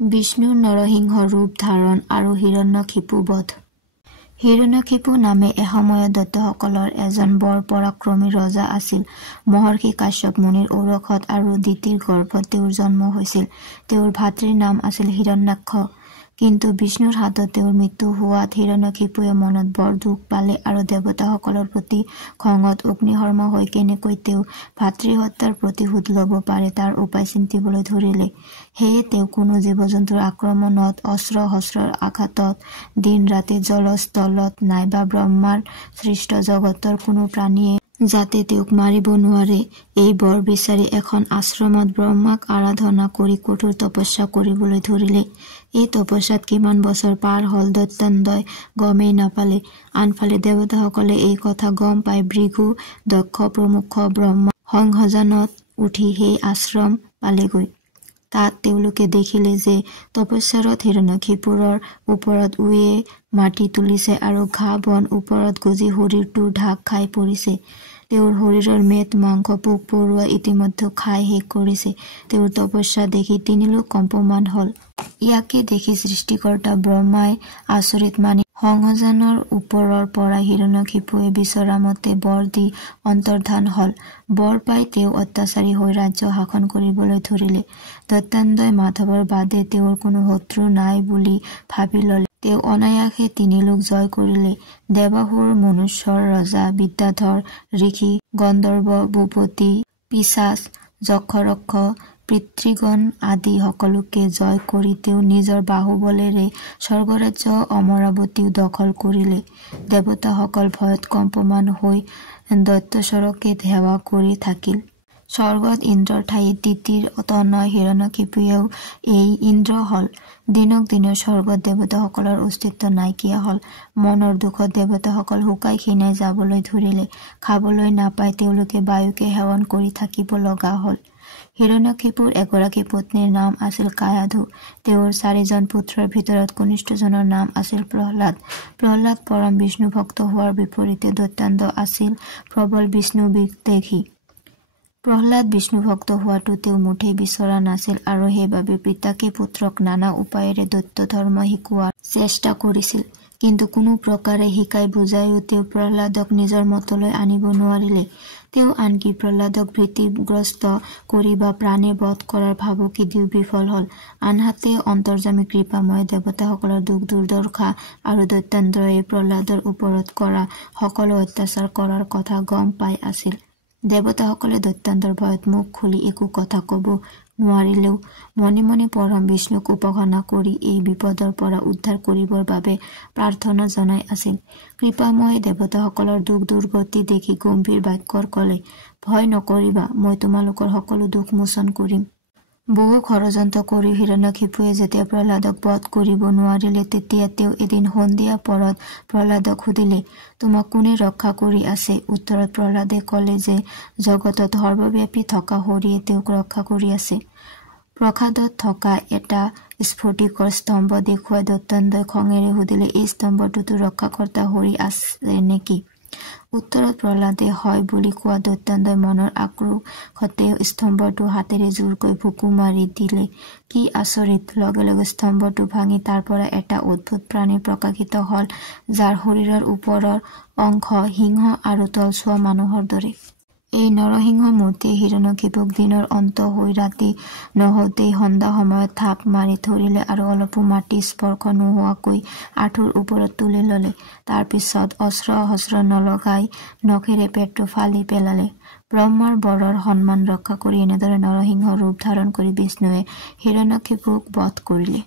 বিষ্ণুৰ নৰসিংহ ৰূপ ধাৰণ আৰু হিৰণ্যকশিপু বধ। হিৰণ্যকশিপু নামে এসময়ত দৈত্যসকলৰ এজন বৰ পৰাক্ৰমী ৰজা আছিল। মহৰ্ষি কাশ্যপ মুনিৰ ঔৰসত আৰু দিতিৰ গৰ্ভত তেওঁৰ জন্ম হৈছিল। তেওঁৰ ভাতৃৰ নাম আছিল হিৰণ্যাক্ষ। কিন্তু বিষ্ণুৰ হাতত তেওঁৰ মৃত্যু হোৱাত হিৰণ্যকশিপুৱে মনত বৰ দুখ পালে আৰু দেৱতাসকলৰ প্ৰতি খঙত অগ্নিশৰ্মা হৈ কেনেকৈ তেওঁ ভাতৃহত্যাৰ প্ৰতিশোধ ল'ব পাৰে তাৰ উপায় চিন্তিবলৈ ধৰিলে। সেয়ে তেওঁ কোনো জীৱ-জন্তুৰ আক্ৰমণত, অস্ত্ৰ শস্ত্ৰৰ আঘাতত, দিন ৰাতি জলস্থলত নাইবা ব্ৰহ্মাৰ সৃষ্ট জগতৰ কোনো প্ৰাণীয়ে যাতে তেওঁক মাৰিব নোৱাৰে, এই বৰ বিচাৰি এখন আশ্ৰমত ব্ৰহ্মাক আৰাধনা কৰি কঠোৰ তপস্যা কৰিবলৈ ধৰিলে। এই তপস্যাত কিমান বছৰ পাৰ হল দৈত্যন্দই গমেই নাপালে। আনফালে দেৱতাসকলে এই কথা গম পাই ভৃগু, দক্ষ প্ৰমুখ ব্ৰহ্মা সংহজানত উঠি সেই আশ্ৰম পালেগৈ। তাত তেওঁলোকে দেখিলে যে তপস্যাৰত হিৰণ্যকশিপুৰৰ ওপৰত উঁয়ে মাটি তুলিছে আৰু ঘাঁহ বন ওপৰত গজি শৰীৰটো ঢাক খাই পৰিছে। তেওঁৰ শৰীৰৰ মেদ মাংস পোক পৰুৱা ইতিমধ্যে খাই শেষ কৰিছে। তেওঁৰ তপস্যা দেখি তিনিলোক কম্পমান হল। ইয়াকে দেখি সৃষ্টিকৰ্তা ব্ৰহ্মাই আচৰিত মানি সংহজানৰ ওপৰৰ পৰা হিৰণ্যকশিপুৱে বিচৰা মতে বৰ দি অন্তৰ্ধান হল। বৰ পাই তেওঁ অত্যাচাৰী হৈ ৰাজ্য শাসন কৰিবলৈ ধৰিলে। দৈত্যান্দই মাধৱৰ বাদে তেওঁৰ কোনো শত্ৰু নাই বুলি ভাবি ললে। তেওঁ অনায়াসে তিনিলোক জয় কৰিলে। দেৱাসুৰ, মনুষ্যৰ ৰজা, বিদ্যাধৰ, ঋষি, গন্ধৰ্ব, ভূপতি, পিশাচ, যক্ষৰক্ষ, পিতৃগণ আদি সকলোকে জয় কৰি তেওঁ নিজৰ বাহুবলেৰে স্বৰ্গৰাজ্য অমৰাৱতীও দখল কৰিলে। দেৱতাসকল ভয়ত কম্পমান হৈ দৈত্যশ্বৰকে সেৱা কৰি থাকিল। স্বৰ্গত ইন্দ্ৰৰ ঠাইত দিতিৰ তনয় হিৰণ্যকশিপুৱেও এই ইন্দ্ৰ হল। দিনক দিনে স্বৰ্গত দেৱতাসকলৰ অস্তিত্ব নাইকিয়া হল। মনৰ দুখত দেৱতাসকল শুকাই ক্ষীণাই যাবলৈ ধৰিলে। খাবলৈ নাপাই তেওঁলোকে বায়ুকে সেৱন কৰি থাকিব লগা হল। হিৰণ্যকশিপুৰ এগৰাকী পত্নীৰ নাম আছিল কায়াধু। তেওঁৰ 4জন পুত্ৰৰ ভিতৰত কনিষ্ঠজনৰ নাম আছিল প্ৰহ্লাদ। প্ৰহ্লাদ পৰম বিষ্ণু ভক্ত হোৱাৰ বিপৰীতে দৈত্যান্দ আছিল প্ৰবল বিষ্ণু বিদ্বেষী। প্ৰহ্লাদ বিষ্ণু ভক্ত হোৱাটো তেওঁ মুঠেই বিচৰা নাছিল আৰু সেইবাবে পিতাকে পুত্ৰক নানা উপায়েৰে দৈত্য ধৰ্ম শিকোৱাৰ চেষ্টা কৰিছিল। কিন্তু কোনো প্ৰকাৰে শিকাই বুজাইও তেওঁ প্ৰহ্লাদক নিজৰ মতলৈ আনিব নোৱাৰিলে। তেওঁ আনকি প্ৰহ্লাদক ভীতিগ্ৰস্ত কৰি বা প্ৰাণে বধ কৰাৰ ভাবুকি দিও বিফল হল। আনহাতে অন্তৰ্যামী কৃপাময় দেৱতাসকলৰ দুখ দুৰ্দশা আৰু দৈত্যান্দ্ৰয়ে প্ৰহ্লাদৰ ওপৰত কৰা সকলো অত্যাচাৰ কৰাৰ কথা গম পাই আছিল। দেৱতাসকলে দৈত্যান্তৰ ভয়ত মুখ খুলি একো কথা কব নোৱাৰিলেও মনে মনে পৰম বিষ্ণুক উপাসনা কৰি এই বিপদৰ পৰা উদ্ধাৰ কৰিবৰ বাবে প্ৰাৰ্থনা জনাই আছিল। কৃপাময়ে দেৱতাসকলৰ দুখ দুৰ্গতি দেখি গম্ভীৰ বাক্যৰ কলে, ভয় নকৰিবা, মই তোমালোকৰ সকলো দুখ মোচন কৰিম। বহু ষড়যন্ত্ৰ কৰি হিৰণ্যকশিপুৱে যেতিয়া প্ৰহ্লাদক বধ কৰিব নোৱাৰিলে, তেতিয়া তেওঁ এদিন সন্ধিয়া পৰত প্ৰহ্লাদক সুধিলে, তোমাক কোনে ৰক্ষা কৰি আছে? উত্তৰত প্ৰহ্লাদে কলে যে জগতত সৰ্বব্যাপী থকা হৰিয়ে তেওঁক ৰক্ষা কৰি আছে। প্ৰসাদত থকা এটা স্ফটিকৰ স্তম্ভ দেখুৱাই দৈত্যান্দই খঙেৰে সুধিলে, এই স্তম্ভটোতো ৰক্ষাকৰ্তা হৰি আছে নেকি? উত্তৰত প্ৰহ্লাদে হয় বুলি কোৱা দৈত্যান্দই মনৰ আক্ৰোশতে স্তম্ভটো হাতেৰে জোৰকৈ ভুকু মাৰি দিলে। কি আচৰিত! লগে লগে স্তম্ভটো ভাঙি তাৰ পৰা এটা অদ্ভুত প্ৰাণী প্ৰকাশিত হল, যাৰ শৰীৰৰ ওপৰৰ অংশ সিংহ আৰু তলছোৱা মানুহৰ দৰে। এই নৰসিংহ মূৰ্তিয়ে হিৰণ্যকশিপুক দিনৰ অন্ত হৈ ৰাতি নহওঁতেই সন্ধ্যা সময়ত থাপ মাৰি ধৰিলে আৰু অলপো মাটি স্পৰ্শ নোহোৱাকৈ আঁঠুৰ ওপৰত তুলি ললে। তাৰ পিছত অস্ত্ৰ শস্ত্ৰ নলগাই নখেৰে পেটটো ফালি পেলালে। ব্ৰহ্মাৰ বৰৰ সন্মান ৰক্ষা কৰি এনেদৰে নৰসিংহ ৰূপ ধাৰণ কৰি বিষ্ণুৱে হিৰণ্যকশিপুক বধ কৰিলে।